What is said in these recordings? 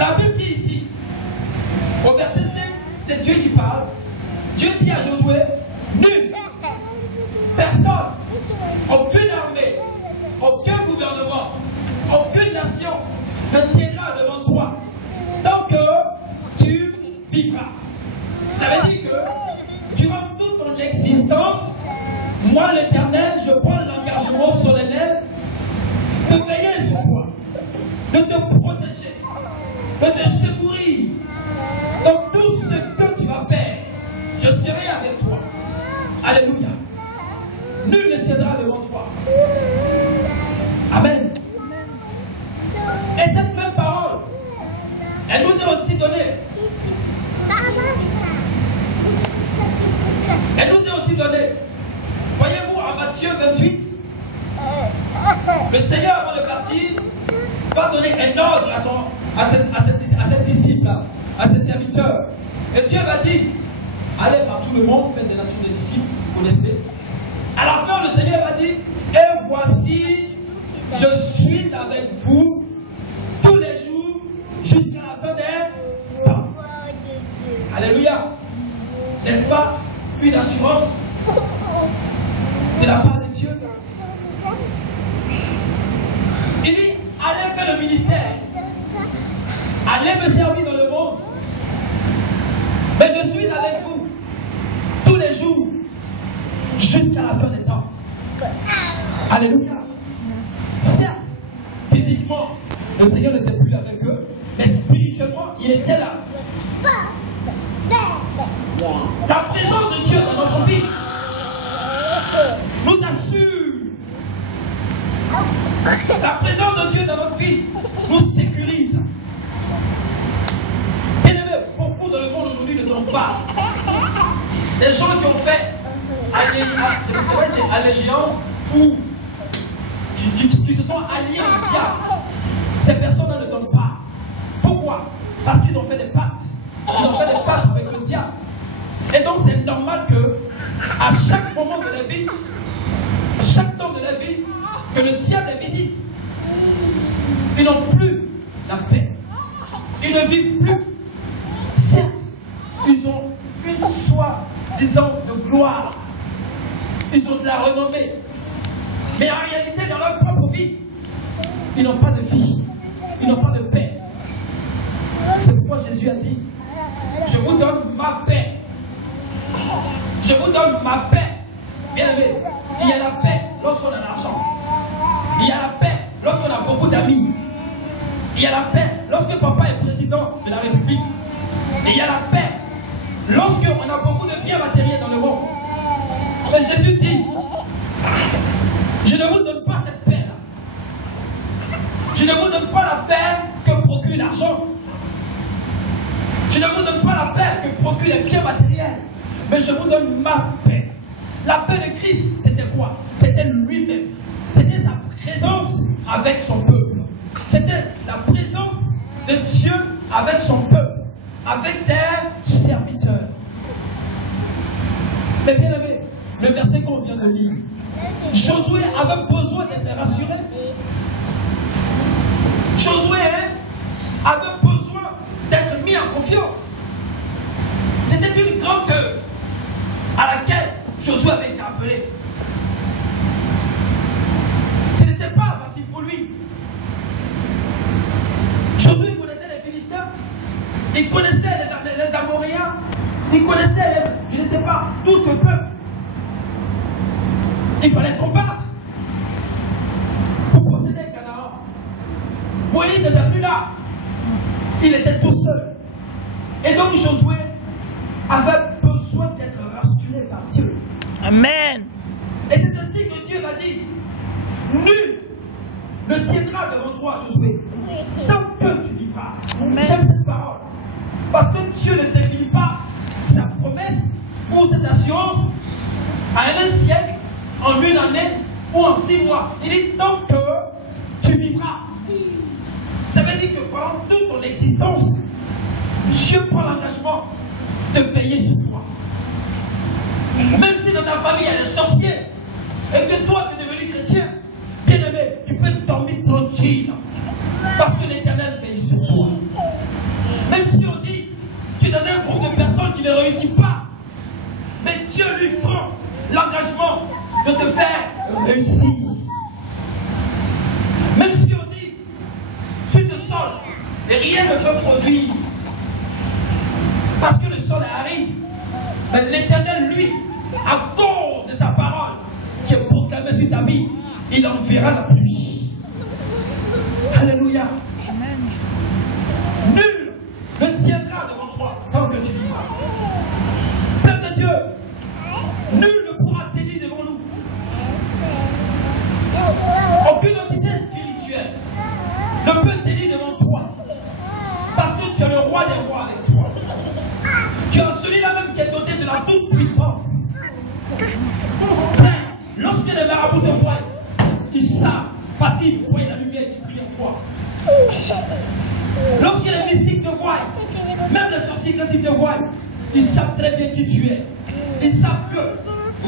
La Bible dit ici, au verset 5, c'est Dieu qui parle. Dieu dit à Josué, nul, personne, aucune armée, aucun gouvernement, aucune nation ne tiendra devant toi tant que tu vivras. Ça veut dire que durant toute ton existence, moi l'Éternel, je prends l'engagement solennel de veiller sur toi, de te protéger, de te secourir. Dans tout ce que tu vas faire, je serai avec toi. Alléluia. Nul ne tiendra devant toi. Amen. Et cette même parole, elle nous est aussi donnée. Elle nous est aussi donnée. Voyez-vous, en Matthieu 28, le Seigneur, avant de partir, va donner un ordre à ses disciples, à ses serviteurs. Et Dieu va dire, allez par tout le monde, faites des nations des disciples, vous connaissez. À la fin, le Seigneur va dire, et voici, je suis avec vous tous les jours jusqu'à la fin des temps. Alléluia. N'est-ce pas une assurance de la part de Dieu? Il dit, allez faire le ministère. Allez me servir dans le monde. Mais je suis avec vous tous les jours jusqu'à la fin des temps. Alléluia. Certes, physiquement, le Seigneur n'était plus avec eux, mais spirituellement, il était là. La présence de Dieu dans notre vie nous assure. La présence de Dieu dans notre vie nous sécurise. Bien aimé, beaucoup dans le monde aujourd'hui ne sont pas. Les gens qui ont fait allégeance ou qui se sont alliés au diable, ces personnes-là ne donnent pas. Pourquoi? Parce qu'ils ont fait des pactes. Ils ont fait des pactes avec le diable. Et donc c'est normal que à chaque moment de la vie, chaque temps de la vie, que le diable les visite, ils n'ont plus la paix. Ils ne vivent plus. Certes, ils ont une soif, disons, de gloire. Ils ont de la renommée. Mais en réalité, dans leur propre vie, ils n'ont pas de vie. Ils n'ont pas de paix. C'est pourquoi Jésus a dit, je vous donne ma paix. Je vous donne ma paix. Bien aimé, il y a la paix lorsqu'on a l'argent. Il y a la paix lorsqu'on a beaucoup d'amis. Il y a la paix lorsque papa est président de la République. Et il y a la paix lorsqu'on a beaucoup de biens matériels dans le monde. Mais Jésus dit, je ne vous donne pas cette paix-là. Je ne vous donne pas la paix que procure l'argent. Je ne vous donne pas la paix que procure les biens matériels. Mais je vous donne ma paix. La paix de Christ, c'était quoi? C'était lui-même. C'était sa présence avec son peuple. C'était la présence de Dieu avec son peuple, avec ses serviteurs. Mais bien aimé, le verset qu'on vient de lire, Josué avait besoin d'être rassuré. Josué avait besoin d'être mis en confiance. C'était une grande œuvre à laquelle Josué avait été appelé. Ce n'était pas facile pour lui. Josué connaissait les Philistins, il connaissait les Amoréens, il connaissait je ne sais pas, tout ce peuple. Il fallait combattre pour posséder Canaan. Moïse n'était plus là. Il était tout seul. Et donc Josué avait besoin d'être rassuré par Dieu. Amen. Et c'est ainsi que Dieu m'a dit, nul ne tiendra devant toi, Josué, tant que tu vivras. J'aime cette parole. Parce que Dieu ne termine pas sa promesse ou cette assurance à un siècle, en une année ou en 6 mois. Il dit tant que tu vivras. Ça veut dire que pendant toute ton existence, Dieu prend l'engagement de veiller sur toi. Même si dans ta famille il y a des sorciers et que toi tu es devenu chrétien, bien aimé, tu peux dormir tranquille parce que l'Éternel veille sur toi. sol et rien ne peut produire. Parce que le sol est aride. Mais l'Éternel, lui, à cause de sa parole qui est proclamée sur ta vie, il enverra la pluie. Alléluia. Nul ne tiendra devant toi tant que tu vivras. Peuple de Dieu, nul ne pourra t'aider devant nous. Aucune entité spirituelle ne peut t'aider devant toi. Parce que tu es le roi des rois avec toi. Tu es celui-là même qui est doté de la toute-puissance. Frère, lorsque les marabouts te voient, ils savent parce qu'ils voient la lumière qui brille en toi. Lorsque les mystiques te voient, même les sorciers quand ils te voient, ils savent très bien qui tu es. Ils savent que,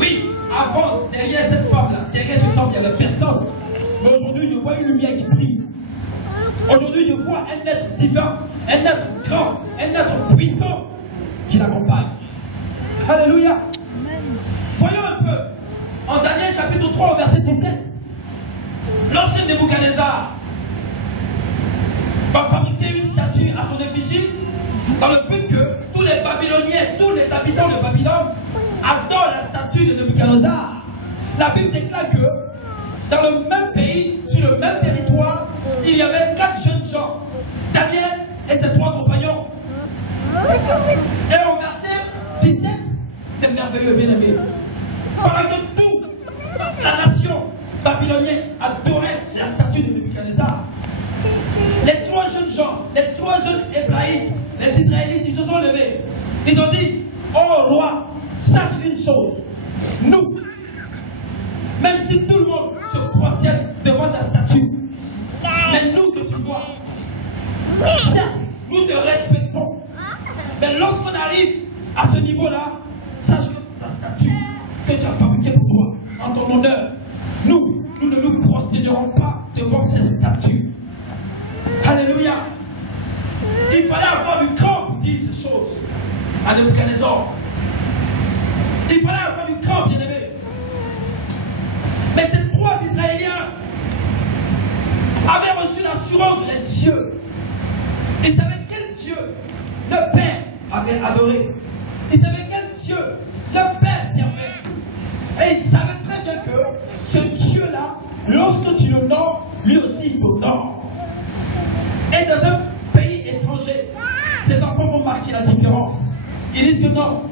oui, avant, derrière cette femme-là, derrière ce homme, il n'y avait personne. Mais aujourd'hui, je vois une lumière qui brille. Aujourd'hui, je vois un être divin, un être grand, un être puissant qui l'accompagne. Alléluia. Voyons un peu. En Daniel chapitre 3, verset 17. Lorsque Nebuchadnezzar va fabriquer une statue à son effigie, dans le but que tous les Babyloniens, tous les habitants de Babylone adorent la statue de Nebuchadnezzar. La Bible déclare que dans le même pays, sur le même territoire, il y avait 4 jeunes gens, Daniel et ses 3 compagnons. Et au verset 17, c'est merveilleux, bien aimé. Pendant que toute la nation babylonienne adorait la statue de Nebuchadnezzar, les 3 jeunes gens, les 3 jeunes hébraïques, les Israélites, ils se sont levés. Ils ont dit, oh roi, sache une chose, nous, même si tout le monde se prosterne devant ta statue, mais nous que tu vois, certes, nous te respectons, mais lorsqu'on arrive à ce niveau-là, sache que ta statue que tu as fabriquée pour toi, en ton honneur, nous ne nous prosternerons pas devant ces statues. Alléluia. Il fallait avoir du cran pour dire ces choses à Nebuchadnezzar. Il fallait avoir du cran, bien aimé. Mais ces 3 Israéliens avaient reçu l'assurance de Dieu. Ils savaient quel Dieu le Père avait adoré. Ils savaient quel Dieu le Père servait. Et ils savaient très bien que ce Dieu-là, lorsque tu le honores, lui aussi il t'honore. Et dans un pays étranger, ces enfants vont marquer la différence. Ils disent que non,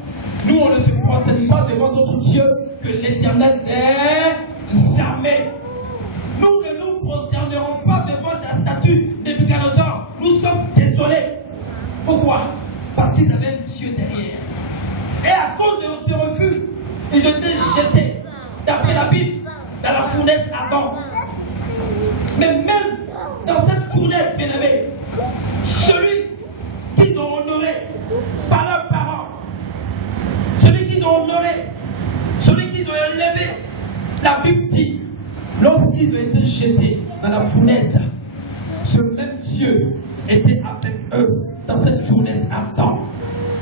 nous on ne se prosterne pas devant notre Dieu, que l'Éternel est jamais. Nous ne nous prosternerons pas devant la statue de Nebuchadnezzar. Nous sommes désolés. Pourquoi? Parce qu'ils avaient un Dieu derrière. Et à cause de ce refus, ils étaient jetés, d'après la Bible, dans la fournaise ardente. Mais même dans cette fournaise, bien aimé, celui qu'ils ont honoré par leur parole, celui qu'ils ont honoré, celui qu'ils ont élevé, la Bible dit, lorsqu'ils ont été jetés dans la fournaise, ce même Dieu était avec eux dans cette fournaise ardente.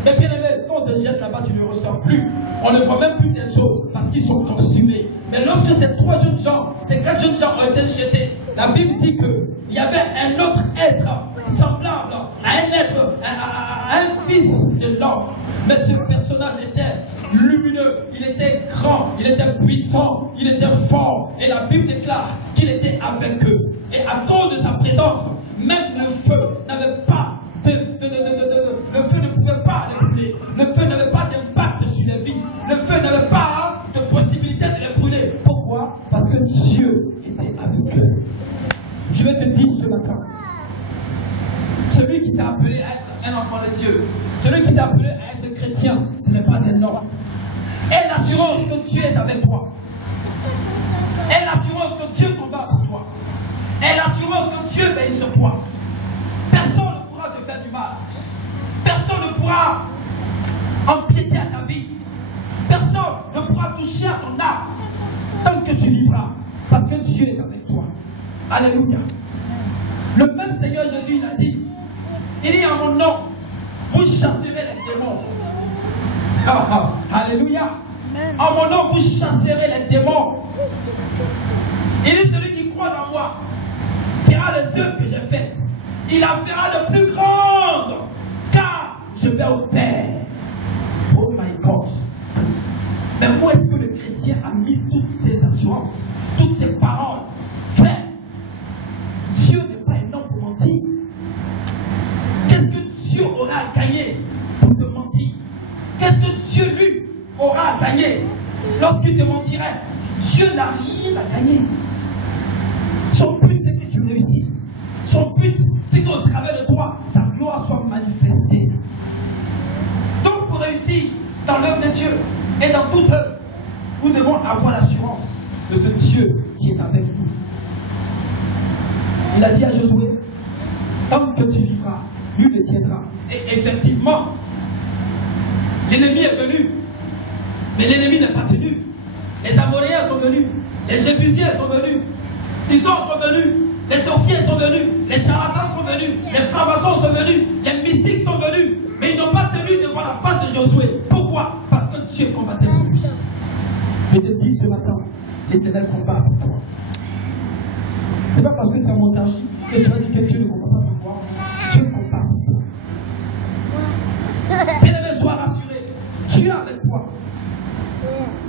Mais bien aimé, quand on te jette là-bas, tu ne ressors plus. On ne voit même plus tes os parce qu'ils sont consumés. Mais lorsque ces 3 jeunes gens, ces 4 jeunes gens ont été jetés, la Bible dit qu'il y avait un autre être semblable à un être, à un fils de l'homme. Mais ce personnage était lumineux, il était grand, il était puissant, il était fort. Et la Bible déclare qu'il était avec eux. Et à cause de sa présence, même le feu n'avait pas le feu ne pouvait pas les brûler. Le feu n'avait pas d'impact sur les vies. Le feu n'avait pas de possibilité de les brûler. Pourquoi? Parce que Dieu était avec eux. Je vais te dire ce matin, celui qui t'a appelé à être un enfant de Dieu, celui qui t'a appelé à être chrétien, ce n'est pas un homme. Et l'assurance que Dieu est avec toi. Et l'assurance que Dieu combat pour toi. Et l'assurance que Dieu veille sur toi. Personne ne pourra te faire du mal. Personne ne pourra empiéter à ta vie. Personne ne pourra toucher à ton âme tant que tu vivras. Parce que Dieu est avec toi. Alléluia. Le même Seigneur Jésus, il a dit, il dit en mon nom, vous chasserez les démons. Alléluia. En mon nom, vous chasserez les démons. Il dit, celui qui croit dans moi verra les œuvres que j'ai faites. il la fera de plus grande, car je vais au Père. Oh my God. Mais où est-ce que le chrétien a mis toutes ses assurances, toutes ses paroles? Frère, Dieu n'est pas un homme pour mentir. Qu'est-ce que Dieu aura à gagner pour te mentir? Qu'est-ce que Dieu, lui, aura à gagner lorsqu'il te mentirait? Dieu n'a rien à gagner. Son but, c'est que tu réussisses. Son but, c'est qu'au travers de toi, sa gloire soit manifestée. Donc, pour réussir dans l'œuvre de Dieu et dans toute œuvre, nous devons avoir l'assurance de ce Dieu qui est avec nous. Il a dit à Josué, tant que tu vivras, lui le tiendra. Et effectivement, l'ennemi est venu, mais l'ennemi n'est pas tenu. Les Amoréens sont venus, les Jébusiens sont venus, ils sont revenus, les sorciers sont venus, les charlatans sont venus, les francs-maçons sont venus, les mystiques sont venus, mais ils n'ont pas tenu devant la face de Josué. Pourquoi? Parce que Dieu combattait pour lui. Je te dis ce matin, l'Éternel combat pour toi. C'est pas parce que tu es en montargie que tu vas dire que Dieu ne combat pas pour toi. Dieu combat pour toi. Bien-aimé, sois rassuré. Dieu est avec toi.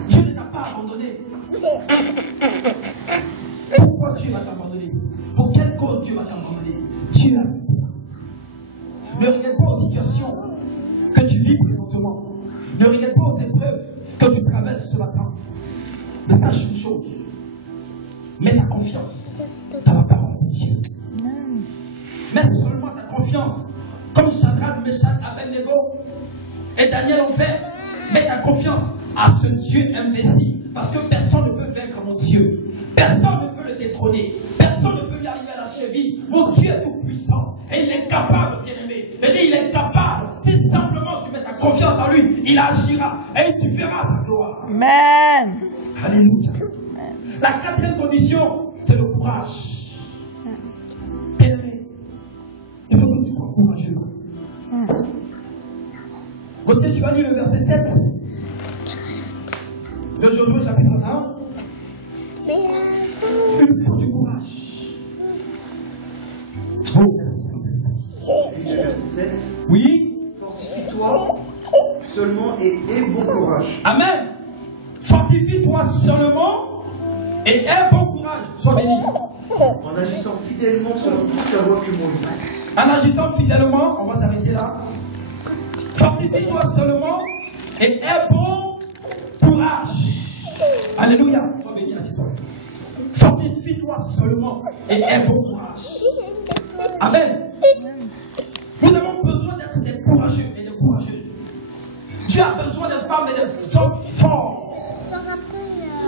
Dieu ne t'a pas abandonné. Pourquoi Dieu va t'abandonner? Pour quelle cause Dieu va t'abandonner? Dieu est avec toi. Ne regarde pas aux situations que tu vis présentement. Ne regarde pas aux épreuves que tu traverses ce matin. Mais sache une chose. Mets ta confiance dans la parole de Dieu. Mets seulement ta confiance. Comme Shadrach, Meshach, Abednego et Daniel ont fait. Mets ta confiance à ce Dieu invincible. Parce que personne ne peut vaincre mon Dieu. Personne ne peut le détrôner. Personne ne peut lui arriver à la cheville. Mon Dieu est tout puissant. Et il est capable, bien-aimé. Je dis, il est capable. Si simplement tu mets ta confiance en lui, il agira. Et tu verras sa gloire. Amen. Alléluia. La quatrième condition, c'est le courage. Bien-aimé, il faut que tu sois courageux. Gauthier, tu vas lire le verset 7 de Josué chapitre 1. Il faut du courage. Oh, merci Saint-Esprit. Le verset 7. Oui. Fortifie-toi seulement et aie bon courage. Amen. Fortifie-toi seulement et aie bon courage. Sois béni. En agissant fidèlement selon toute la loi que Moïse. En agissant fidèlement, on va s'arrêter là. Fortifie-toi seulement et aie bon courage. Alléluia. Sois béni, assieds-toi. Fortifie-toi seulement et aie bon courage. Amen. Nous avons besoin d'être des courageux et des courageuses. Dieu a besoin des femmes et des hommes forts.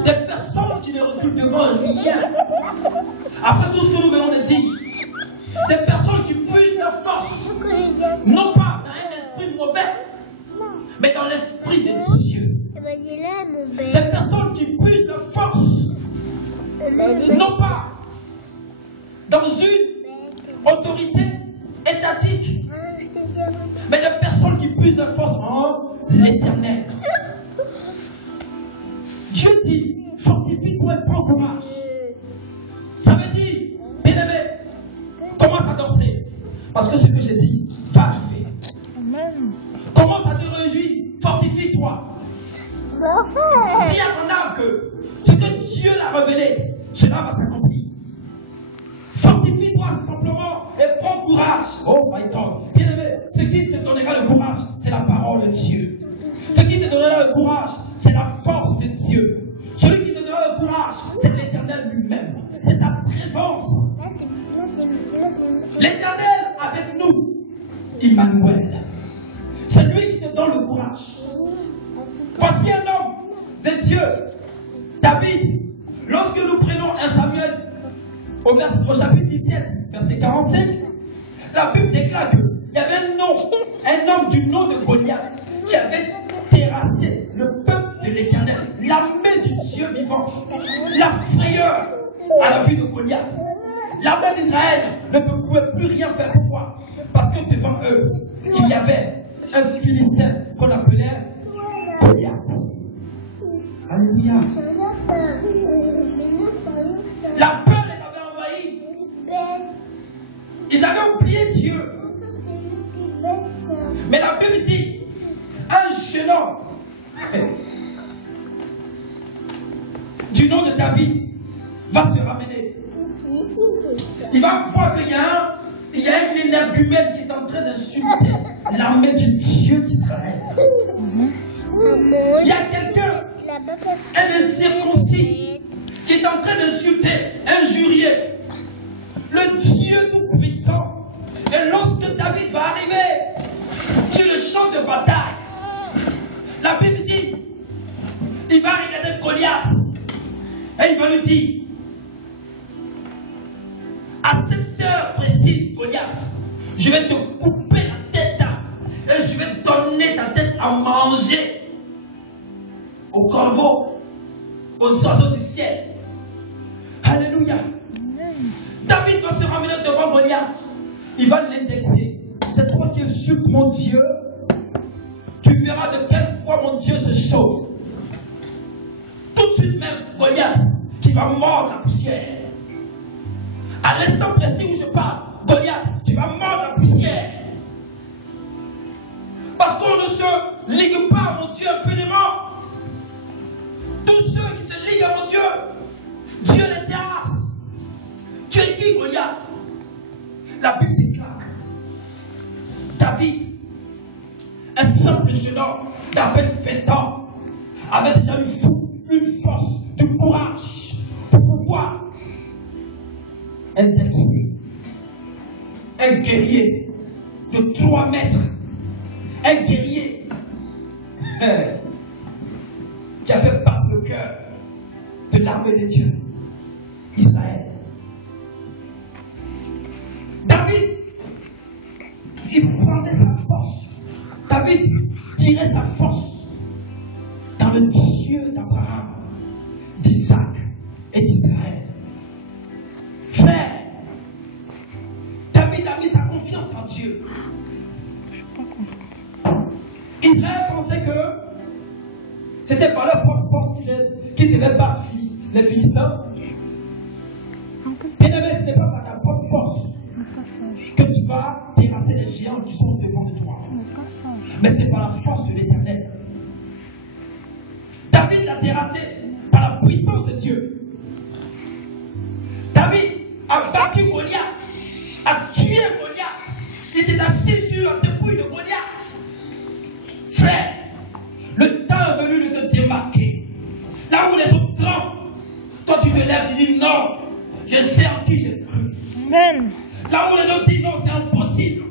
Des personnes qui ne reculent devant rien. Après tout ce que nous venons de dire, des personnes qui puissent leur force, non pas dans un esprit mauvais, mais dans l'esprit de Dieu. Des personnes qui puissent leur force, non pas dans une autorité étatique, mais des personnes qui puissent leur force en l'Éternel. Dieu dit, fortifie-toi et prends courage. Ça veut dire, bien-aimé, commence à danser. Parce que ce que j'ai dit va arriver. Amen. Commence à te réjouir. Fortifie-toi. Dis à ton âme que ce que Dieu l'a révélé, cela va s'accomplir. Fortifie-toi simplement et prends courage. Oh my God. Bien-aimé, ce qui te donnera le courage, c'est la parole de Dieu. Ce qui te donnera le courage, c'est la force de Dieu. Celui qui te donnera le courage, c'est l'Éternel lui-même. C'est ta présence. L'Éternel avec nous, Emmanuel. C'est lui qui te donne le courage. Voici un homme de Dieu, David. Lorsque nous prenons 1 Samuel au chapitre 17, verset 45, la Bible déclare qu'il y avait un homme du nom de Goliath qui avait terrassé le peuple de l'Éternel, l'armée du Dieu vivant, la frayeur à la vue de Goliath. L'armée d'Israël ne pouvait plus rien faire. Pourquoi? Parce que devant eux, il y avait un Philistin qu'on appelait Goliath. Alléluia. La peur les avait envahis. Ils avaient oublié Mais la Bible dit, un jeune homme du nom de David va se ramener. Il va voir qu'il y a un énergumène qui est en train d'insulter l'armée du Dieu d'Israël. Il y a quelqu'un, un incirconcis, qui est en train d'insulter, injurier le Dieu tout-puissant. Et lorsque David va arriver sur le champ de bataille, la Bible dit, il va regarder Goliath et il va lui dire, à cette heure précise, Goliath, je vais te couper la tête et je vais donner ta tête à manger aux corbeaux, aux oiseaux du ciel. Alléluia. David va se ramener devant Goliath. Il va l'indexer. C'est toi qui insultes mon Dieu. Tu verras de quelle fois mon Dieu se chauffe. Tout de suite même, Goliath, qui va mordre la poussière. À l'instant précis où je parle, Goliath, tu vas mordre la poussière. Parce qu'on ne se ligue pas à mon Dieu impunément. Tous ceux qui se liguent à mon Dieu, Dieu les terrasse. Tu es qui, Goliath? La Bible déclare. David, un simple jeune homme d'à peine 20 ans, avait déjà une force, du courage pour pouvoir indexer un guerrier de 3 mètres, un guerrier qui a fait battre le cœur de l'armée de Dieu, Israël. David, il prenait sa force. David tirait sa force dans le Dieu d'Abraham, d'Isaac et d'Israël. Frère, David a mis sa confiance en Dieu. Israël pensait que c'était par leur propre force qu'ils devaient battre les Philistins. Bien-aimé, ce n'est pas par ta propre force que tu vas terrasser les géants qui sont devant de toi. Mais c'est par la force de l'Éternel. David l'a terrassé par la puissance de Dieu. David a battu Goliath, a tué Goliath. Il s'est assis sur la dépouille de Goliath. Frère, le temps est venu de te démarquer. Là où les autres tremblent, quand tu te lèves, tu dis non, je sais en qui j'ai cru. Amen. Là où les autres disent non, c'est impossible.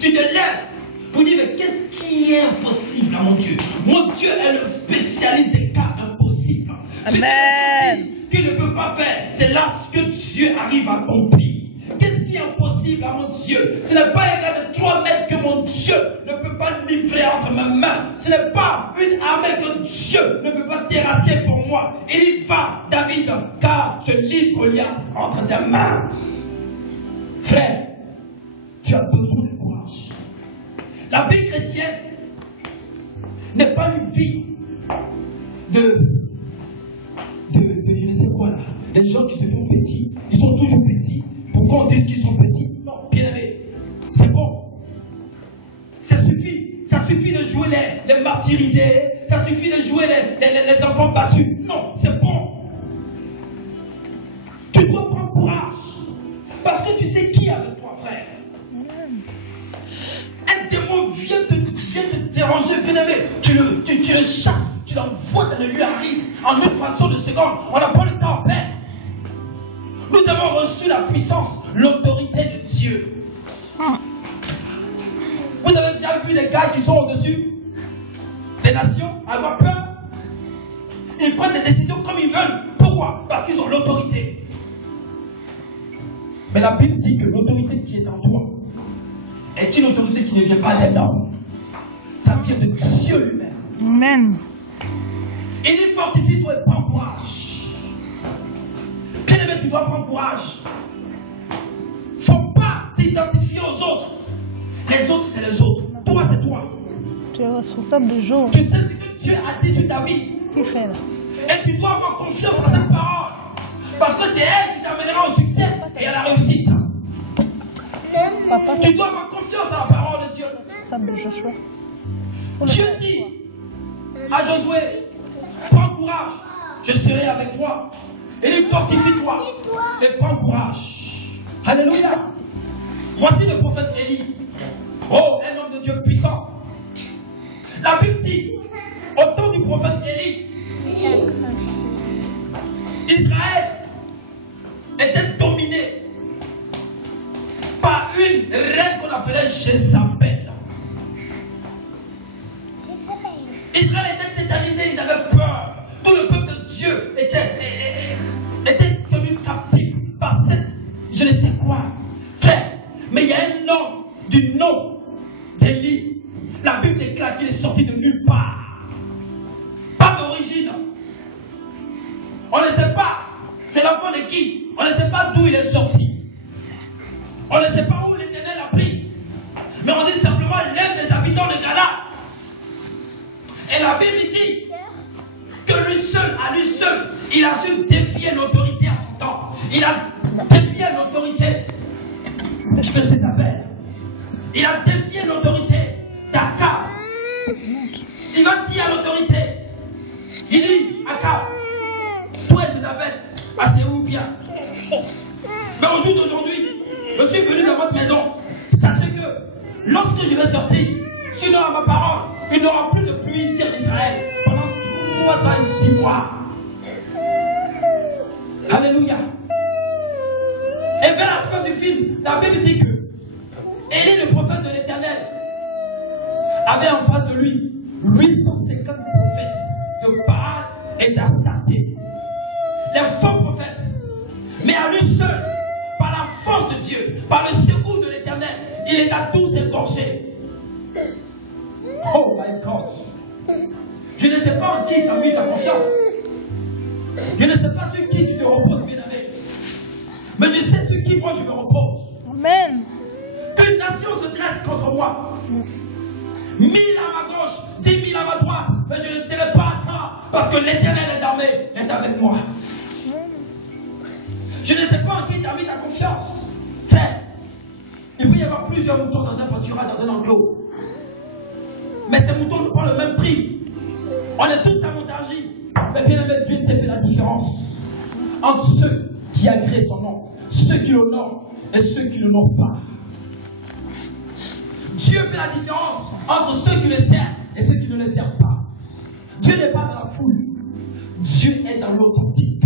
Tu te lèves pour dire mais qu'est-ce qui est impossible à mon Dieu? Mon Dieu est le spécialiste des cas impossibles. Amen. Ce qu'il ne peut pas faire, c'est là ce que Dieu arrive à accomplir. Qu'est-ce qui est impossible à mon Dieu? Ce n'est pas un gars de 3 mètres que mon Dieu ne peut pas livrer entre mes mains. Ce n'est pas une armée que Dieu ne peut pas terrasser pour moi. Il y va, David, car je livre Goliath entre tes mains. Frère, tu as besoin de courage. La vie chrétienne n'est pas une vie de je ne sais quoi là. Les gens qui se font petits, ils sont toujours petits. Pourquoi on dit qu'ils sont petits? Non, bien aimé, c'est bon. Ça suffit de jouer les martyrisés, ça suffit de jouer les enfants battus. Non, c'est bon. Tu dois prendre courage. Parce que tu sais qui est avec toi, frère. Un démon vient te déranger, bien aimé. Tu le chasses, tu l'envoies dans le lieu aride. En une fraction de seconde, on n'a pas le temps à perdre. Nous avons reçu la puissance, l'autorité de Dieu. Vous avez déjà vu les gars qui sont au-dessus des nations, avoir peur? Ils prennent des décisions comme ils veulent. Pourquoi? Parce qu'ils ont l'autorité. Mais la Bible dit que l'autorité qui est en toi est une autorité qui ne vient pas d'un homme. Ça vient de Dieu lui-même. Amen. Il dit fortifie-toi et prends courage. Bien aimé, tu dois prendre courage. Il ne faut pas t'identifier aux autres. Les autres, c'est les autres. Toi, c'est toi. Tu es responsable du jour. Tu sais ce que Dieu a dit sur ta vie. Qui fait là? Et tu dois avoir confiance dans cette parole. Parce que c'est elle qui t'amènera au succès et à la réussite. Papa, Tu dois avoir confiance dans la parole de Dieu. responsable de Joshua. Dieu dit à Josué, prends courage, je serai avec toi. Il dit, fortifie-toi et prends courage. Alléluia. Voici le prophète Élie. Oh, un homme de Dieu puissant. La Bible dit, au temps du prophète Élie, Israël était dominé par une reine qu'on appelait Jézabel. Israël était tétanisé, ils avaient peur. Tout le peuple de Dieu était tenu captif par cette, je ne sais quoi. Frère, mais il y a un homme du nom d'Élie. La Bible déclare qu'il est sorti de nulle part. Pas d'origine. On ne sait pas. C'est l'enfant de qui? On ne sait pas d'où il est sorti. On ne sait pas où l'Éternel l'a pris. Mais on dit simplement l'un des habitants de Ghana. Et la Bible dit que lui seul, à lui seul, il a su défier l'autorité à son temps. Il a défié l'autorité de Jézabel. Il a défié l'autorité d'Akab. Il va dire à l'autorité. Il dit, Akab, toi et Jézabel, asseyez-vous bien. Mais au jour d'aujourd'hui, je suis venu dans votre maison. Sachez que lorsque je vais sortir, sinon à ma parole, il n'y aura plus de pluie ici en Israël pendant 306 mois. Alléluia. Et vers la fin du film, la Bible dit que Élie, le prophète de l'Éternel, avait en face de lui 850 prophètes de Baal et d'Astarté. Les faux prophètes. Mais à lui seul, par la force de Dieu, par le secours de l'Éternel, il les a tous égorgés. Oh my God. Je ne sais pas en qui tu as mis ta confiance. Je ne sais pas sur qui tu te reposes, bien aimé. Mais je sais sur qui moi je me repose. Amen. Qu'une nation se dresse contre moi. 1000 à ma gauche, 10 000 à ma droite. Mais je ne serai pas à temps. Parce que l'Éternel des armées est avec moi. Je ne sais pas en qui tu as mis ta confiance. Frère, il peut y avoir plusieurs moutons dans un pâturage, dans un enclos. Mais ces moutons ne prennent le même prix. On est tous avantagés. Mais bien aimé, Dieu s'est fait la différence entre ceux qui agréent son nom, ceux qui l'honorent et ceux qui ne l'honorent pas. Dieu fait la différence entre ceux qui le servent et ceux qui ne le servent pas. Dieu n'est pas dans la foule. Dieu est dans l'authentique.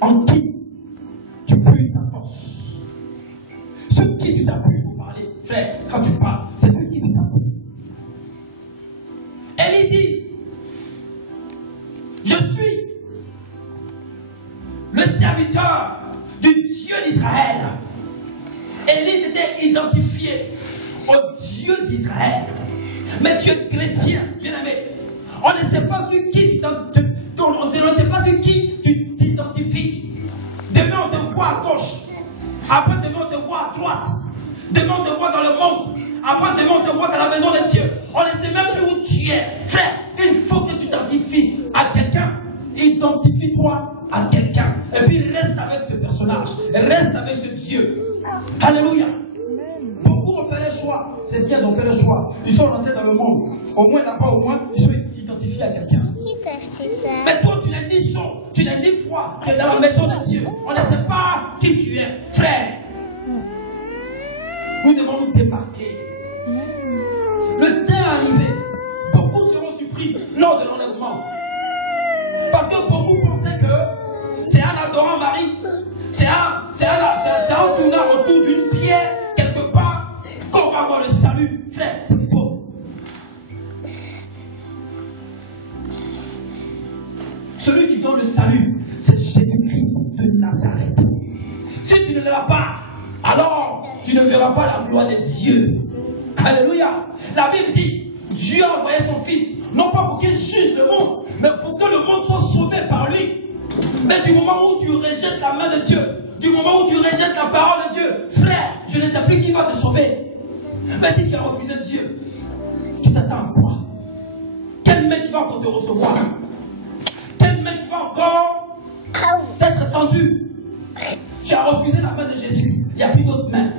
En qui tu puises ta force. Sur qui tu t'appuies pour parler. Frère, quand tu parles, c'est sur qui tu t'appuies. Elle dit, je suis le serviteur du Dieu d'Israël. Élie s'était identifié au Dieu d'Israël. Mais tu es chrétien, bien aimé. On ne sait pas sur qui tu t'identifies. Demain on te voit à gauche. Après demain on te voit à droite. Demain on te voit dans le monde. Après demain on te voit dans la maison de Dieu. On ne sait même plus où tu es. Frère, il faut que tu t'identifies à quelqu'un. Identifie-toi à quelqu'un. Et puis reste avec ce personnage. Reste avec ce Dieu. Alléluia. Beaucoup ont fait les choix. C'est bien d'en faire les choix. Ils sont rentrés dans le monde. Au moins là-bas, au moins, ils sont identifiés à quelqu'un. Mais toi, tu n'es ni chaud, tu n'es ni froid. Tu es dans la maison de Dieu. On ne sait pas qui tu es. Frère, nous devons nous démarquer. Le temps est arrivé. Beaucoup seront surpris lors de l'enlèvement. Parce que beaucoup pensaient que c'est en adorant Marie. C'est en tournant autour d'une pierre quelque part qu'on va avoir le salut. Frère, c'est faux. Celui qui donne le salut, c'est Jésus-Christ de Nazareth. Si tu ne l'as pas, alors tu ne verras pas la gloire de Dieu. Alléluia. La Bible dit, Dieu a envoyé son Fils, non pas pour qu'il juge le monde, mais pour que le monde soit sauvé par lui. Mais du moment où tu rejettes la main de Dieu, du moment où tu rejettes la parole de Dieu, frère, je ne sais plus qui va te sauver. Mais si tu as refusé Dieu, tu t'attends à quoi? Quelle main qui va encore te recevoir? Quelle main qui va encore t'être tendue? Tu as refusé la main de Jésus. Il n'y a plus d'autre main.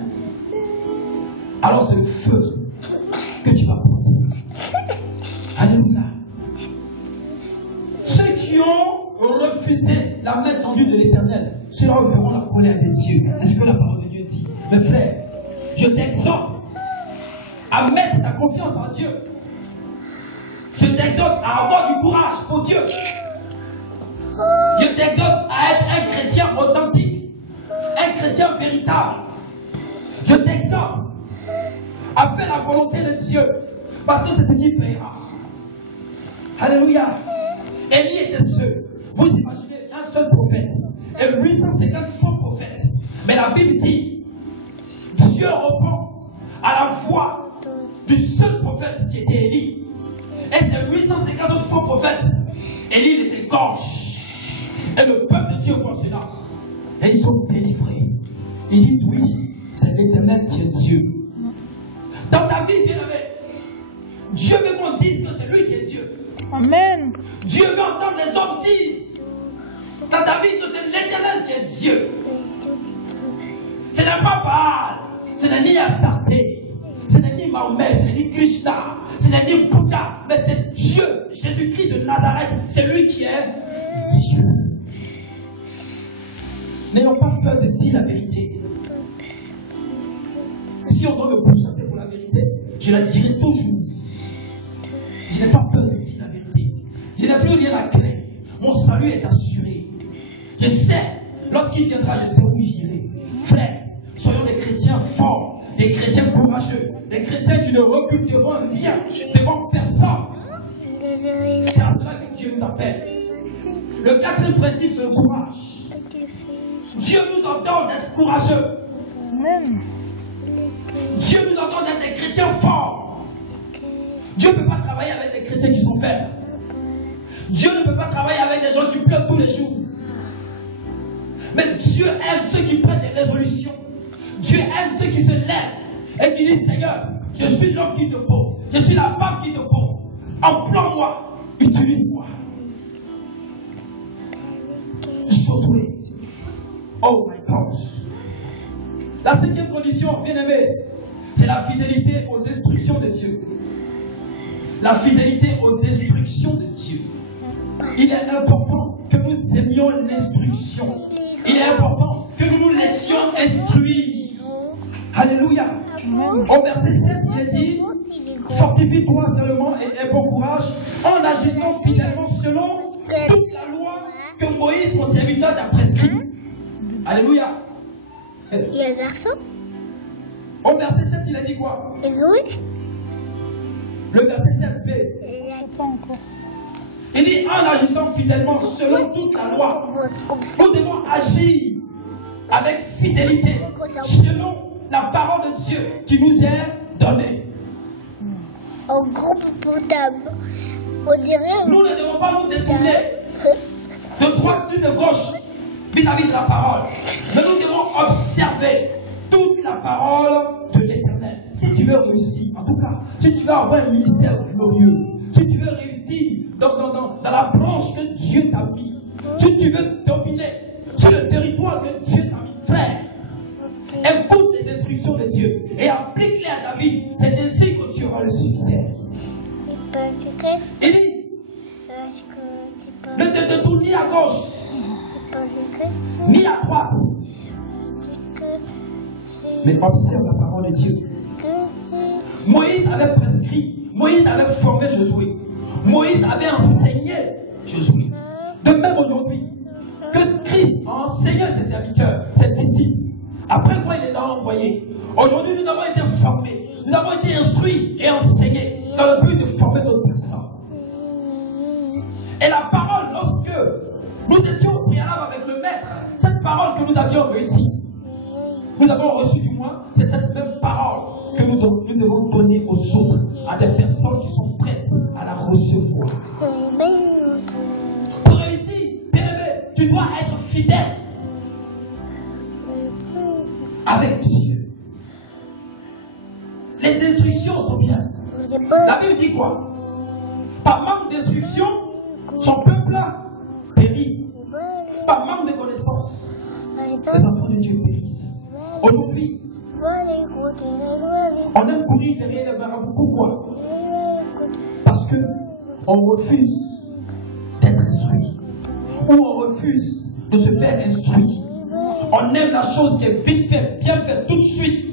alors c'est le feu que tu vas penser. Alléluia. Ceux qui ont refusé la main tendue de l'Éternel, ceux-là verront la colère de Dieu. Est-ce que la parole de Dieu dit? Mes frères, je t'exhorte à mettre ta confiance en Dieu. Je t'exhorte à avoir du courage pour Dieu. Je t'exhorte à être un chrétien authentique, un chrétien véritable. Je t'exhorte à faire la volonté de Dieu, parce que c'est ce qui paiera. Alléluia. Élie était seul. Vous imaginez un seul prophète et 850 faux prophètes. Mais la Bible dit, Dieu répond à la voix du seul prophète qui était Élie. Et ces 850 autres faux prophètes, Élie les égorge. Et le peuple de Dieu voit cela. Et ils sont délivrés. Ils disent oui, c'est l'Éternel qui est Dieu. Dans ta vie, bien-aimé, Dieu veut qu'on dise que c'est lui qui est Dieu. Amen. Dieu veut entendre les hommes dire dans ta vie que c'est l'Éternel qui est Dieu. Ce n'est pas Baal, ce n'est ni Astarté, ce n'est ni Mahomet, ce n'est ni Krishna, ce n'est ni Bouddha, mais c'est Dieu, Jésus-Christ de Nazareth, c'est lui qui est Dieu. N'ayons pas peur de dire la vérité. Si on doit me pourchasser pour la vérité, je la dirai toujours. Je n'ai pas peur de dire la vérité. Je n'ai plus rien à craindre. Mon salut est assuré. Je sais, lorsqu'il viendra, je sais où j'irai. Frères, soyons des chrétiens forts, des chrétiens courageux, des chrétiens qui ne reculent devant rien, devant personne. C'est à cela que Dieu nous appelle. Le quatrième principe, c'est le courage. Dieu nous ordonne d'être courageux. Amen. Dieu nous ordonne d'être des chrétiens forts. Dieu ne peut pas travailler avec des chrétiens qui sont faibles. Dieu ne peut pas travailler avec des gens qui pleurent tous les jours. Mais Dieu aime ceux qui prennent des résolutions. Dieu aime ceux qui se lèvent et qui disent, Seigneur, je suis l'homme qu'il te faut. Je suis la femme qu'il te faut. Emploie-moi. Utilise-moi. Josué. Oh my God. La cinquième condition, bien aimé, c'est la fidélité aux instructions de Dieu. La fidélité aux instructions de Dieu. Il est important que nous aimions l'instruction. Il est important que nous nous laissions instruire. Alléluia. Au verset 7, il est dit, fortifie-toi seulement et aie bon courage en agissant fidèlement selon toute la loi que Moïse, mon serviteur, t'a prescrit. Alléluia. Il y a un garçon. Au verset 7, il a dit quoi? Le verset 7b. Je sais pas encore. Il dit en agissant fidèlement selon toute la loi. Nous devons agir avec fidélité selon la parole de Dieu qui nous est donnée. En groupe potable. On dirait. Nous ne devons pas nous détourner de droite ni de gauche vis-à-vis de la parole. Mais nous devons observer toute la parole de l'Éternel. Si tu veux réussir, en tout cas, si tu veux avoir un ministère glorieux, si tu veux réussir dans la branche que Dieu t'a mis, si tu veux dominer sur le territoire que Dieu t'a mis, frère, écoute les instructions de Dieu et applique-les à ta vie. C'est ainsi que tu auras le succès. Il dit, ne te détourne ni à gauche, ni à droite, mais observe la parole de Dieu. Moïse avait prescrit, Moïse avait formé Josué, Moïse avait enseigné Josué. De même aujourd'hui, que Christ a enseigné ses serviteurs, ses disciples. Après quoi il les a envoyés. Aujourd'hui, nous avons été formés, nous avons été instruits et enseignés dans le but de former d'autres personnes. Et la parole, lorsque nous étions au préalable avec le Maître, cette parole que nous avions réussi, nous avons reçu du moins, c'est cette même parole que nous devons donner aux autres, à des personnes qui sont prêtes à la recevoir. Pour réussir, bien aimé, tu dois être fidèle avec Dieu. Les instructions sont bien. La Bible dit quoi? Par manque d'instruction, son peuple périt. Par manque de connaissances, les enfants de Dieu périssent. Aujourd'hui, on courir derrière les marabouts. Pourquoi? Parce que on refuse d'être instruit. Ou on refuse de se faire instruire. On aime la chose qui est vite faite, bien faite, tout de suite.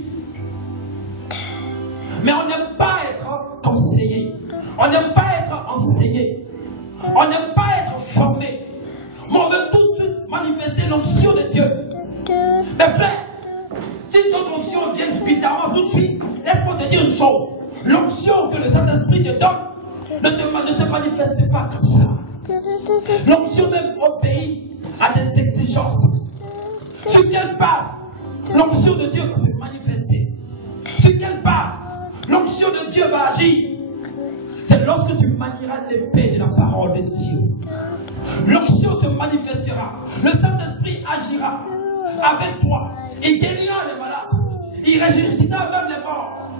Mais on n'aime pas être conseillé. On n'aime pas être enseigné. On n'aime pas être formé. Mais on veut tout de suite manifester l'onction de Dieu. Mais frère, si notre onction vient bizarrement tout de suite, laisse-moi te dire une chose. L'onction que le Saint-Esprit te donne ne se manifeste pas comme ça. L'onction même obéit à des exigences. Sur quelle base l'onction de Dieu va se manifester? Sur quelle base l'onction de Dieu va agir? C'est lorsque tu manieras l'épée de la parole de Dieu. L'onction se manifestera. Le Saint-Esprit agira avec toi. Il guérira les malades. Il ressuscitera même les morts.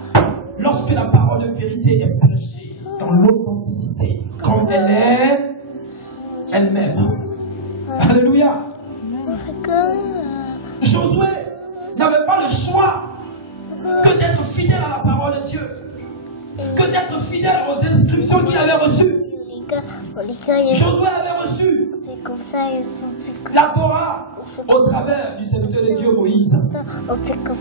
Lorsque la parole de vérité est prêchée dans l'authenticité, comme elle est elle-même. Alléluia. Josué n'avait pas le choix que d'être fidèle à la parole de Dieu, que d'être fidèle aux instructions qu'il avait reçues. Josué avait reçu la Torah au travers du serviteur de Dieu Moïse.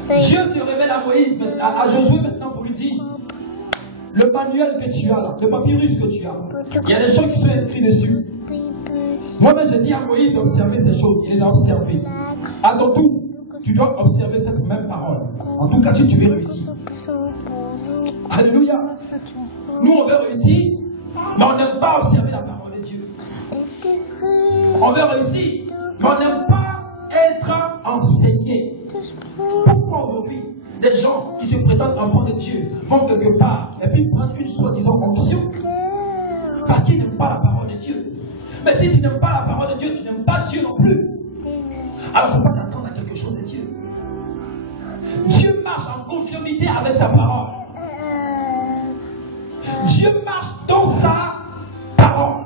Dieu se révèle à Moïse, à Josué maintenant pour lui dire: le manuel que tu as là, le papyrus que tu as, il y a des choses qui sont inscrites dessus. Moi-même, j'ai dit à Moïse d'observer ces choses. Il les a observées. À ton tour, tu dois observer cette même parole. En tout cas, si tu veux réussir. Alléluia. Nous, on veut réussir, mais on n'aime pas observer la parole de Dieu. On veut réussir, mais on n'aime pas être enseigné. Pourquoi aujourd'hui, les gens qui se prétendent enfants de Dieu vont quelque part et puis prendre une soi-disant onction? Parce qu'ils n'aiment pas la parole de Dieu. Mais si tu n'aimes pas la parole de Dieu, tu n'aimes pas Dieu non plus. Alors il ne faut pas t'attendre à quelque chose de Dieu. Dieu marche en conformité avec sa parole. Dieu marche dans sa parole.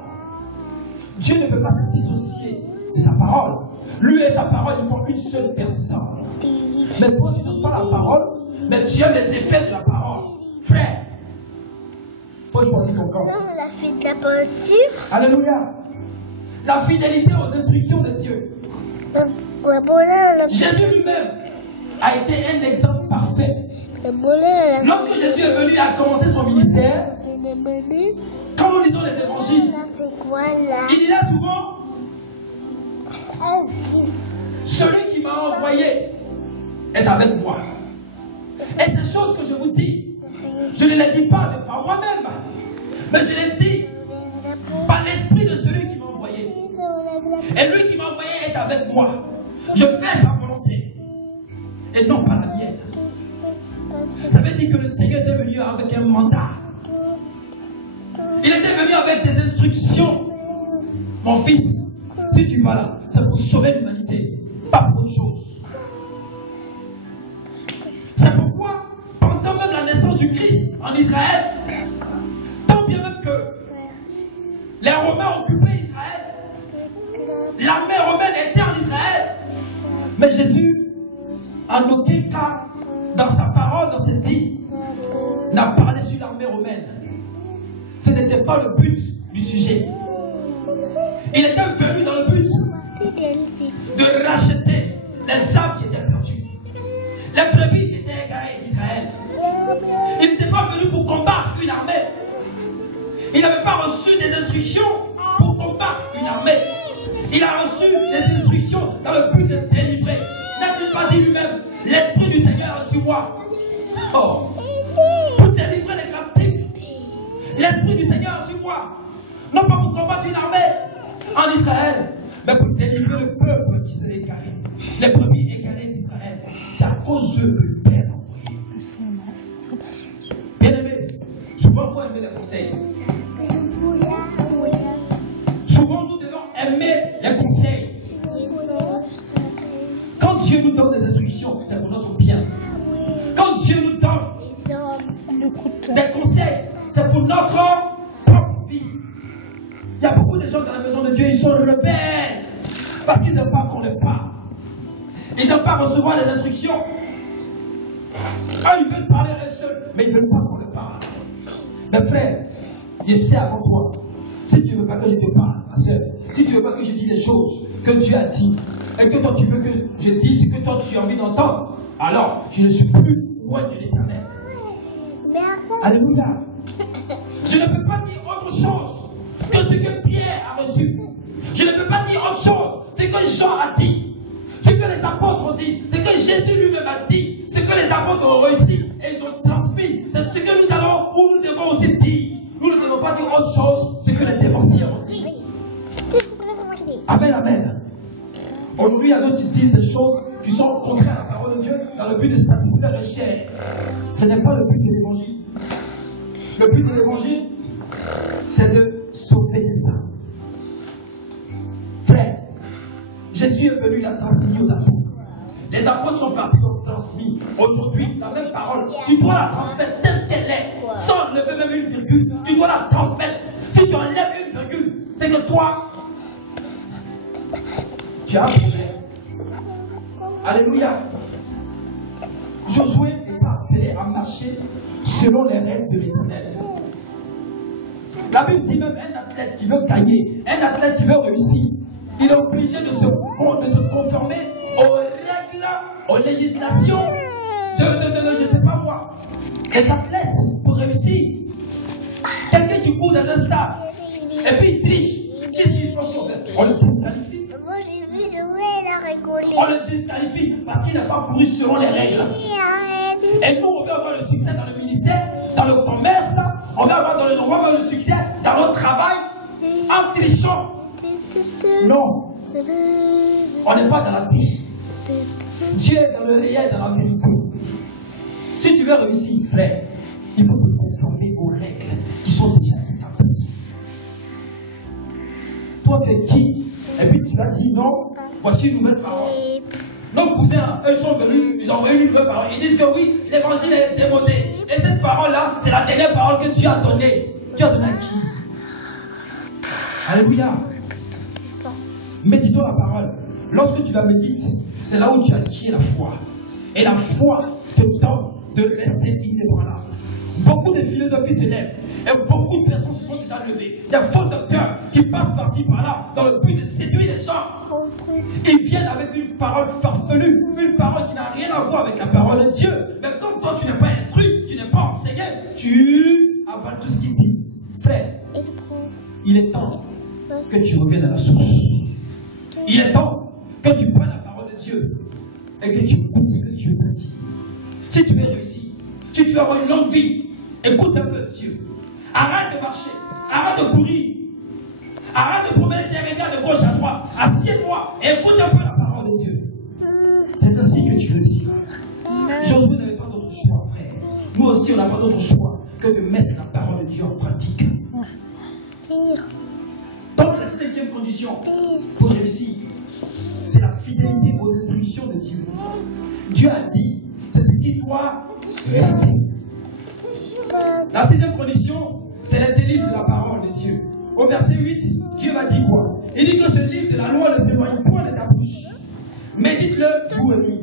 Dieu ne peut pas se dissocier de sa parole. Lui et sa parole, ils font une seule personne. Mais toi, tu n'aimes pas la parole, mais tu aimes les effets de la parole. Frère, il faut choisir ton camp. La fille de la peinture. Alléluia. La fidélité aux instructions de Dieu. Jésus lui-même a été un exemple parfait. Lorsque Jésus est venu à commencer son ministère, quand nous lisons les évangiles, il disait souvent: celui qui m'a envoyé est avec moi. Et ces choses que je vous dis, je ne les dis pas de par moi-même, mais je les dis par l'esprit de celui qui m'a envoyé. Et lui qui m'a envoyé est avec moi. Je fais sa volonté et non pas la mienne. Ça veut dire que le Seigneur était venu avec un mandat. Il était venu avec des instructions. Mon fils, si tu vas là, c'est pour sauver l'humanité, pas pour autre chose. C'est pourquoi, pendant même la naissance du Christ en Israël, tant bien même que les Romains occupaient Israël, l'armée romaine était en Israël, mais Jésus, en aucun cas, dans sa parole, dans ses dits, n'a parlé sur l'armée romaine. Ce n'était pas le but du sujet. Il était venu dans le but de racheter les âmes qui étaient perdues, les brebis qui étaient égarées d'Israël. Il n'était pas venu pour combattre une armée. Il n'avait pas reçu des instructions pour combattre une armée. Il a reçu des instructions dans le but de délivrer. N'a-t-il pas dit lui-même: l'Esprit du Seigneur est sur moi? Oh, pour délivrer les captifs. L'Esprit du Seigneur est sur moi. Non pas pour combattre une armée en Israël, mais pour délivrer le peuple qui s'est égaré. Les brebis égarés d'Israël. C'est à cause d'eux que le Père l'a envoyé. Bien aimé, souvent il faut aimer les conseils. Souvent nous devons aimer les conseils. Quand Dieu nous donne des instructions, c'est pour notre bien. Quand Dieu nous donne des conseils, c'est pour notre propre vie. Il y a beaucoup de gens dans la maison de Dieu, ils sont rebelles parce qu'ils n'aiment pas qu'on les parle. Ils n'aiment pas recevoir des instructions. Ah, ils veulent parler un seul, mais ils ne veulent pas qu'on le parle. Mais frère, je sais avant toi, si tu ne veux pas que je te parle, ma soeur, si tu ne veux pas que je dise les choses que Dieu a dit, et que toi tu veux que je dise ce que toi tu as envie d'entendre, alors je ne suis plus loin de l'Éternel. Alléluia. Je ne peux pas dire autre chose que ce que Pierre a reçu. Je ne peux pas dire autre chose, ce que Jean a dit, ce que les apôtres ont dit, ce que Jésus lui-même a dit, ce que les apôtres ont réussi et ils ont transmis. C'est ce que nous allons, ou nous devons aussi dire. Nous ne devons pas dire autre chose, ce que les dévanciers ont dit. Amen, amen. Aujourd'hui, il y a d'autres qui disent des choses qui sont contraires à la parole de Dieu dans le but de satisfaire le chair. Ce n'est pas le but de l'évangile. Le but de l'évangile, c'est de sauver des âmes. Frère, Jésus est venu, il a transmis aux apôtres. Les apôtres sont partis, ils ont transmis. Aujourd'hui, la même parole, tu dois la transmettre telle qu'elle est, sans enlever même une virgule. Tu dois la transmettre. Si tu enlèves une virgule, c'est que toi, tu as un problème. Alléluia. Josué n'est pas appelé à marcher selon les règles de l'Éternel. La Bible dit même un athlète qui veut gagner, un athlète qui veut réussir, il est obligé de se conformer aux règles, aux législations de je ne sais pas moi. Les athlètes, pour réussir, quelqu'un qui court dans un stade et puis il triche, qu'est-ce qu'il pense qu'on fait? On le disqualifie. Moi j'ai vu jouer, il a rigolé. On le disqualifie parce qu'il n'a pas couru selon les règles. Et nous, on veut avoir le succès dans le ministère, dans le commerce, on veut avoir le succès dans notre travail en trichant. Non, on n'est pas dans la triche. Dieu est dans le réel, dans la vérité. Si tu veux réussir, frère, il faut te conformer aux règles qui sont déjà établies. Toi, tu es qui? Et puis tu vas dire non, voici une nouvelle parole. Nos cousins, eux sont venus, ils ont envoyé une nouvelle parole. Ils disent que oui, l'évangile est démodé. Et cette parole-là, c'est la dernière parole que Dieu a donnée. Tu as donné à qui? Alléluia. Méditons la parole. Lorsque tu la médites, c'est là où tu acquiers la foi. Et la foi te donne de rester inébranlable. Beaucoup de philosophie se lèvent. Et beaucoup de personnes se sont déjà levées. Des fautes de cœur qui passent par-ci par-là dans le but de séduire les gens. Ils viennent avec une parole farfelue, une parole qui n'a rien à voir avec la parole de Dieu. Mais comme toi tu n'es pas instruit, tu n'es pas enseigné, tu avales tout ce qu'ils disent. Frère, il est temps que tu reviennes à la source. Il est temps que tu prennes la parole de Dieu et que tu écoutes ce que Dieu t'a dit. Si tu veux réussir, si tu veux avoir une longue vie, écoute un peu Dieu. Arrête de marcher, arrête de courir, arrête de promener tes regards de gauche à droite. Assieds-toi et écoute un peu la parole de Dieu. C'est ainsi que tu réussiras. Josué n'avait pas d'autre choix, frère. Nous aussi, on n'a pas d'autre choix que de mettre la parole de Dieu en pratique. Donc, la cinquième condition pour réussir, c'est la fidélité aux instructions de Dieu. Dieu a dit, c'est ce qui doit rester. La sixième condition, c'est la délice de la parole de Dieu. Au verset 8, Dieu va dire quoi? Il dit que ce livre de la loi ne s'éloigne point de ta bouche. Médite-le jour et nuit.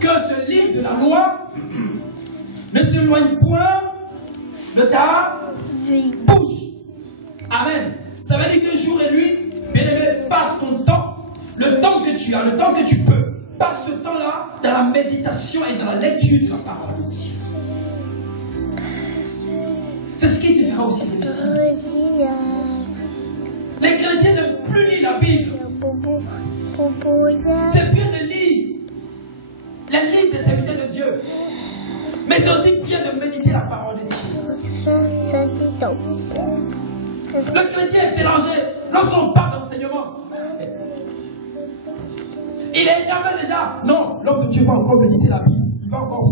Que ce livre de la loi ne s'éloigne point de ta bouche. Amen. Ça veut dire que jour et nuit, bien-aimé, passe ton temps, le temps que tu as, le temps que tu peux. Passe ce temps-là dans la méditation et dans la lecture de la parole de Dieu. C'est ce qui te fera aussi réussir. Les chrétiens ne plus lire la Bible. C'est bien de lire les livres des serviteurs de Dieu. Mais c'est aussi bien de méditer la parole de Dieu. Le chrétien est dérangé lorsqu'on parle d'enseignement. Il est énervé déjà. Non, l'homme de Dieu va encore méditer la Bible. Il va encore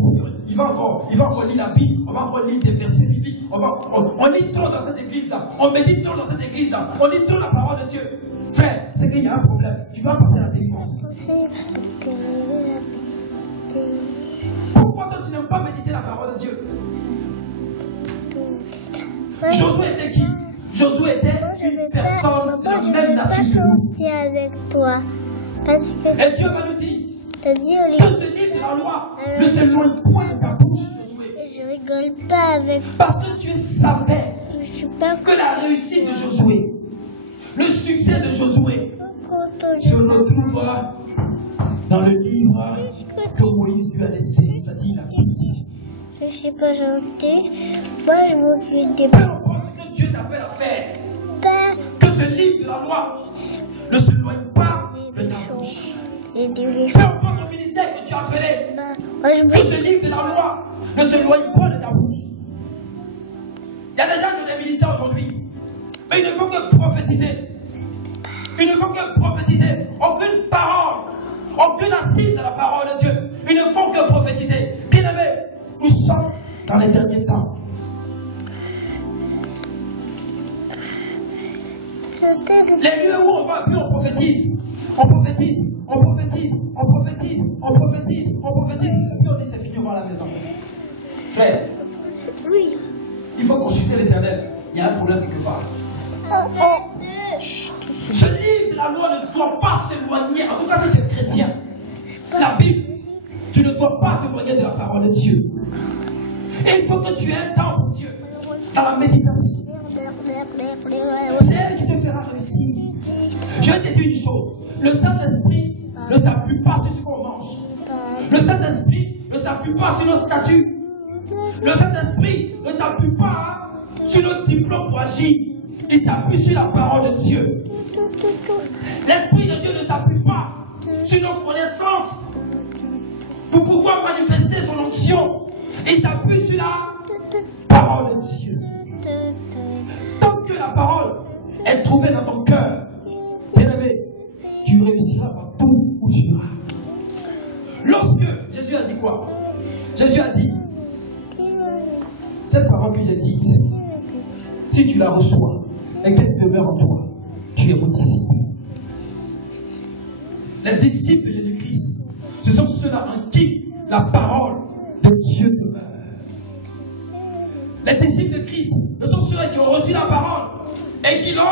lire la Bible. On va encore lire des versets bibliques. On lit trop dans cette église-là. On médite trop dans cette église-là. On lit trop la parole de Dieu. Frère, c'est qu'il y a un problème. Tu dois passer à la délivrance. Pourquoi toi tu n'aimes pas méditer la parole de Dieu? Josué était qui? Josué était une personne de la même nature que nous. Avec toi. Parce que et Dieu va nous dire, T'as dit au Que ce livre de la loi ne s'éloigne point de ta bouche, Josué. Je rigole pas avec. Parce que tu savais Je suis pas que la réussite de Josué, le succès de Josué, content. se retrouve dans le livre que Moïse lui a laissé. C'est-à-dire la Bible. Je suis pas gentil. Moi, je m'occupe des Peu importe ce que Dieu t'appelle à faire, pas que ce livre de la loi ne s'éloigne pas de ta bouche. et des Peu importe le ministère que tu as appelé, Moi, je que ce livre de la loi ne s'éloigne pas de ta bouche. Il y a des gens qui ont des ministères aujourd'hui, mais ils ne font que prophétiser. Ils ne font que prophétiser. Aucune parole, aucune assise de la parole de Dieu. Ils ne font que prophétiser. Bien-aimés, nous sommes dans les derniers temps. Les lieux où on va plus, on prophétise. On prophétise, on prophétise, on prophétise, on prophétise, on prophétise. Et puis on dit c'est fini, on va à la maison. Frère, Oui. il faut consulter l'Éternel. Il y a un problème quelque part. Ce livre de la loi ne doit pas s'éloigner. En tout cas, si tu es chrétien, la Bible, tu ne dois pas t'éloigner de la parole de Dieu. Et il faut que tu aies un temps pour Dieu, dans la méditation. C'est elle qui te fera réussir. Je vais te dire une chose. Le Saint-Esprit ne s'appuie pas sur ce qu'on mange. Le Saint-Esprit ne s'appuie pas sur nos statuts. Le Saint-Esprit ne s'appuie pas sur notre diplôme pour agir. Il s'appuie sur la parole de Dieu. L'Esprit de Dieu ne s'appuie pas sur nos connaissances pour pouvoir manifester son onction. Il s'appuie sur la parole de Dieu. Tant que la parole est trouvée dans ton cœur, bien-aimé, tu réussiras partout où tu iras. Lorsque Jésus a dit quoi? Jésus a dit, cette parole que j'ai dite, si tu la reçois et qu'elle demeure en toi, tu es mon disciple. Les disciples de Jésus-Christ, ce sont ceux-là en qui la parole de Dieu demeure. Les disciples de Christ, ce sont ceux-là qui ont reçu la parole et qui l'ont